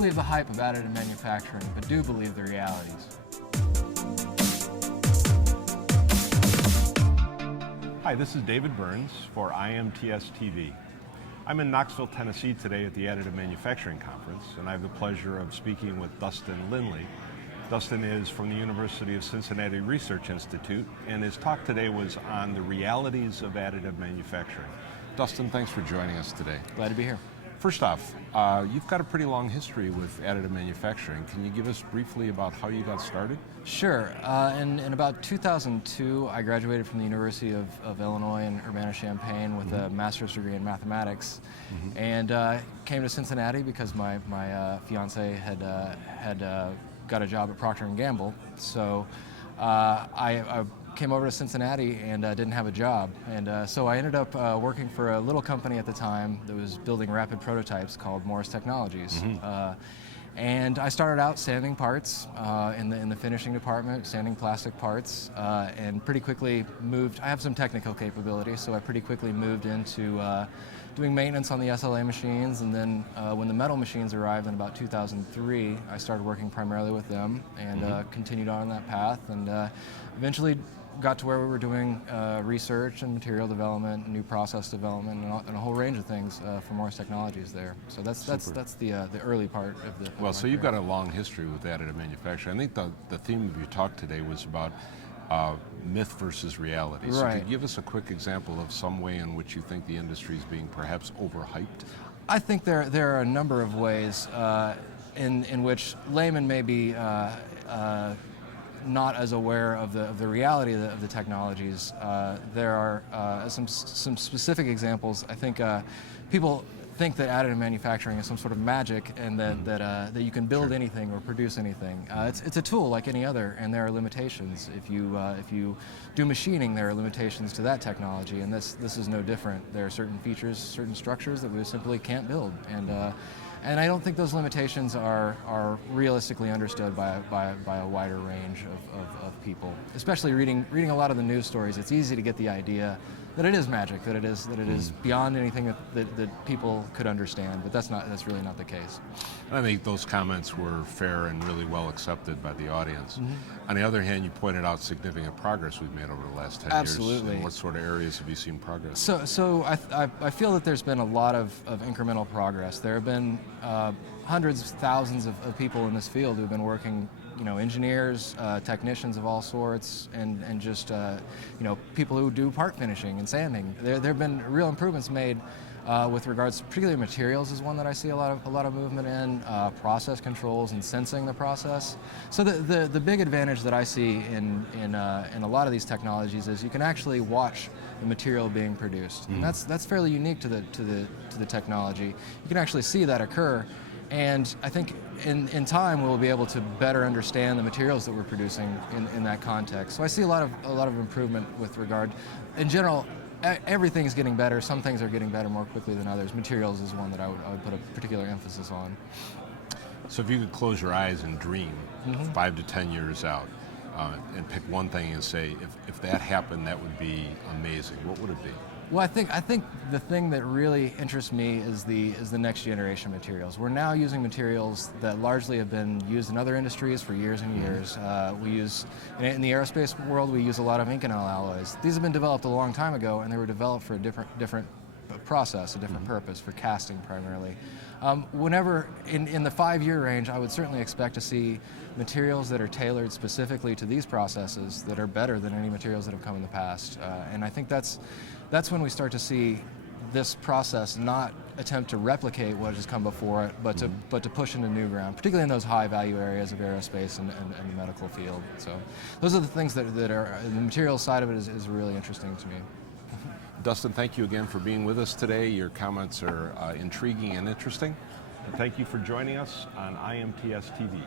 believe the hype of additive manufacturing, but do believe the realities. Hi, this is David Burns for IMTS TV. I'm in Knoxville, Tennessee today at the Additive Manufacturing Conference, and I have the pleasure of speaking with Dustin Lindley. Dustin is from the University of Cincinnati Research Institute, and his talk today was on the realities of additive manufacturing. Dustin, thanks for joining us today. Glad to be here. First off, you've got a pretty long history with additive manufacturing. Can you give us briefly about how you got started? Sure. In about 2002, I graduated from the University of Illinois in Urbana-Champaign with a master's degree in mathematics, and came to Cincinnati because my fiance had got a job at Procter & Gamble. So I came over to Cincinnati and didn't have a job, and so I ended up working for a little company at the time that was building rapid prototypes called Morris Technologies. And I started out sanding parts in the finishing department, sanding plastic parts, and pretty quickly moved. I have some technical capability, so I pretty quickly moved into doing maintenance on the SLA machines, and then when the metal machines arrived in about 2003, I started working primarily with them and continued on that path, and eventually got to where we were doing research and material development, new process development, and a whole range of things for Morris Technologies there. So that's the early part of the. Well, so you've got a long history with additive manufacturing. I think the theme of your talk today was about myth versus reality. So could you give us a quick example of some way in which you think the industry is being perhaps overhyped? I think there are a number of ways in which laymen may be not as aware of the reality of the technologies. There are some specific examples. I think people think that additive manufacturing is some sort of magic, and that you can build anything or produce anything. It's a tool like any other, and there are limitations. If you do machining, there are limitations to that technology, and this is no different. There are certain features, certain structures that we simply can't build, and I don't think those limitations are realistically understood by a wider range of people. Especially reading a lot of the news stories, it's easy to get the idea that it is magic, that it is beyond anything that people could understand, but that's really not the case. I think those comments were fair and really well accepted by the audience. On the other hand, you pointed out significant progress we've made over the last 10 years. Absolutely. In what sort of areas have you seen progress? So I feel that there's been a lot of incremental progress. There have been hundreds, thousands of people in this field who have been working, engineers, technicians of all sorts, and just people who do part finishing and sanding. There have been real improvements made with regards to particularly materials is one that I see a lot of movement in, process controls and sensing the process. So the big advantage that I see in a lot of these technologies is you can actually watch the material being produced. And that's fairly unique to the technology. You can actually see that occur. And I think in time we'll be able to better understand the materials that we're producing in that context. So I see a lot of improvement with regard. In general, everything is getting better. Some things are getting better more quickly than others. Materials is one that I would put a particular emphasis on. So if you could close your eyes and dream 5 to 10 years out, and pick one thing and say, if that happened, that would be amazing, what would it be? Well, I think the thing that really interests me is the next generation materials. We're now using materials that largely have been used in other industries for years and years. We use, in the aerospace world, we use a lot of Inconel alloys. These have been developed a long time ago, and they were developed for a different process, a different purpose, for casting primarily. Whenever, in the 5-year range, I would certainly expect to see materials that are tailored specifically to these processes that are better than any materials that have come in the past. And I think that's when we start to see this process not attempt to replicate what has come before it, but to push into new ground, particularly in those high value areas of aerospace and the medical field. So those are the things that are, the materials side of it is really interesting to me. Dustin, thank you again for being with us today. Your comments are intriguing and interesting. And thank you for joining us on IMTS TV.